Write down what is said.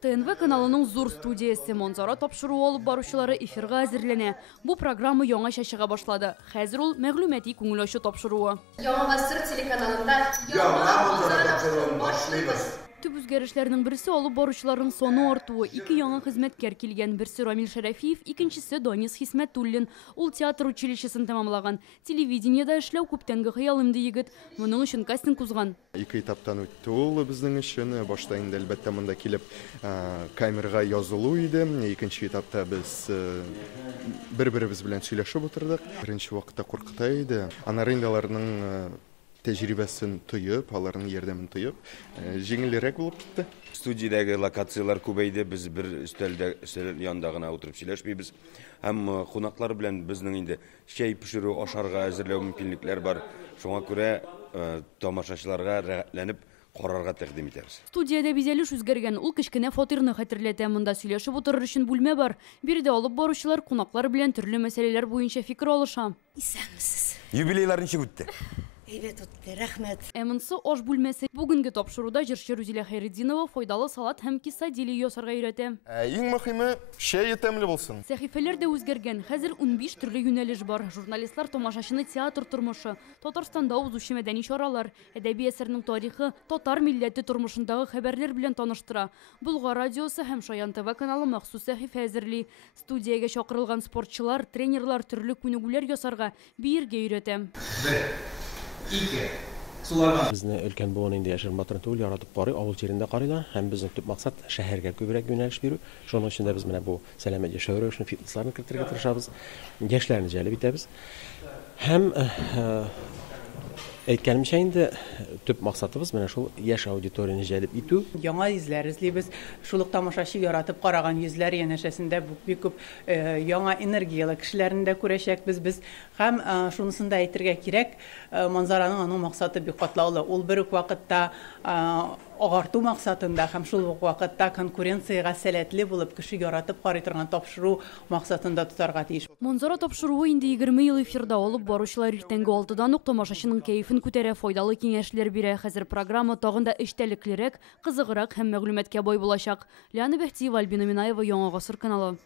ТНВ каналының зур студиясы Монзара тапшыру алып барушылары эфирға әзірлене. Бұл программа яңа шашыға башлады. Хәзір ул мәгълүмати күңел ачу тапшыруы. Яңа Сыр телеканалында яңа Монзара тапшыруын башлыйбыз. Төп үзгәрешләрнең берсе алып баручыларның соны артуы. 2 яңа хезмәткәр килгән. Берсе Рамил Шәрәфиев, икенчесе Данис Хисмәтуллин. Ул театр училищесын тәмамлаган. Телевидениедә эшләү күптәнге хыялым ди егет. Моның өчен кастинг узган. 2 этаптан үтте ул безнең өчен. Башта инде әлбәттә монда килеп камерага язылу иде. Икенче этапта без бер-беребез белән сөйләшеп утырдык. Беренче вакытта куркыта иде. Аннары инде аларның тәҗрибәсен тоеп, аларның ярдәмен тоеп, җиңелрәк булып китте. Студиядәге локациялар күбәйде, без бер өстәл янында гына утырып сөйләшмибез. Һәм кунаклар белән безнең инде чәй пешерү, ашарга әзерләү мөмкинлекләр бар. Шуңа күрә тамашачыларга рәхәтләнеп карарга тәкъдим итәбез. Студиядә бизәлеш үзгәргән. Ул кечкенә фатирны хәтерләтә. Монда сөйләшеп утырыр өчен бүлмә бар. Биредә алып баручылар кунаклар белән төрле мәсьәләләр буенча фикер алыша. Исәнмесез. Юбилейлар ничек үтте? Әйбәт үтте, рәхмәт. Әмінсі ош бүлмәсе. Бүгінгі тапшыруда җырчы Рүзилә Хәйретдинова файдалы салат һәм кисадили ясарга өйрәтә. Иң мөһиме чәй тәмле булсын. Сәхифәләр дә үзгәргән. Хәзер 15 төрле юнәлеш бар. Журналистлар тамашачыны театр тормышы, Татарстанда узучы мәдәни чаралар, әдәби әсәрнең тарихы, татар милләте тормышындагы хәбәрләр белән таныштыра. Болгар радиосы һәм Шаян ТВ каналы махсус сәхифә әзерли. Студиягә чакырылган спортчылар, тренерлар төрле күнегүләр ясарга, биергә өйрәтә. Безне өлкән буын инде яшер матур түгел яратып карый, авыл җирендә карыйлар һәм безнең төп максат шәһәргә күбрәк юнәлеш бирү. Шуның өчен дә без менә бу сәламәт яшәү өчен фитнесларны кертергә тырышабыз. Яшьләрне җәлеп итәбез. Һәм әйткәнемчә инде төп максатыбыз менә шул яшь аудиторияны җәлеп итү. Яңа йөзләр эзлибез. Шулык тамашачы яратып караган йөзләр янәшәсендә бик күп яңа энергиялы кешеләрне дә күрәчәкбез без. Һәм шунысын да әйтергә кирәк, Монзараның аның максаты бик катлаулы. Ул бер үк вакытта агарту максатында һәм шул ук вакытта конкуренцияга сәләтле булып кеше яратып карый торган тапшыру максатында тотарга тиеш. Монзара тапшыруы инде 20 ел эфирда алып баручылар иртәнге 6-дан ук тамашачының кәефен күтәрә, файдалы киңәшләр бирә. Хәзер программа тагын да эчтәлеклерәк, кызыграк һәм мәгълүматкә бай булачак. Лиана Бәхтиева, Альбина Минаева, Яңа Гасыр каналы.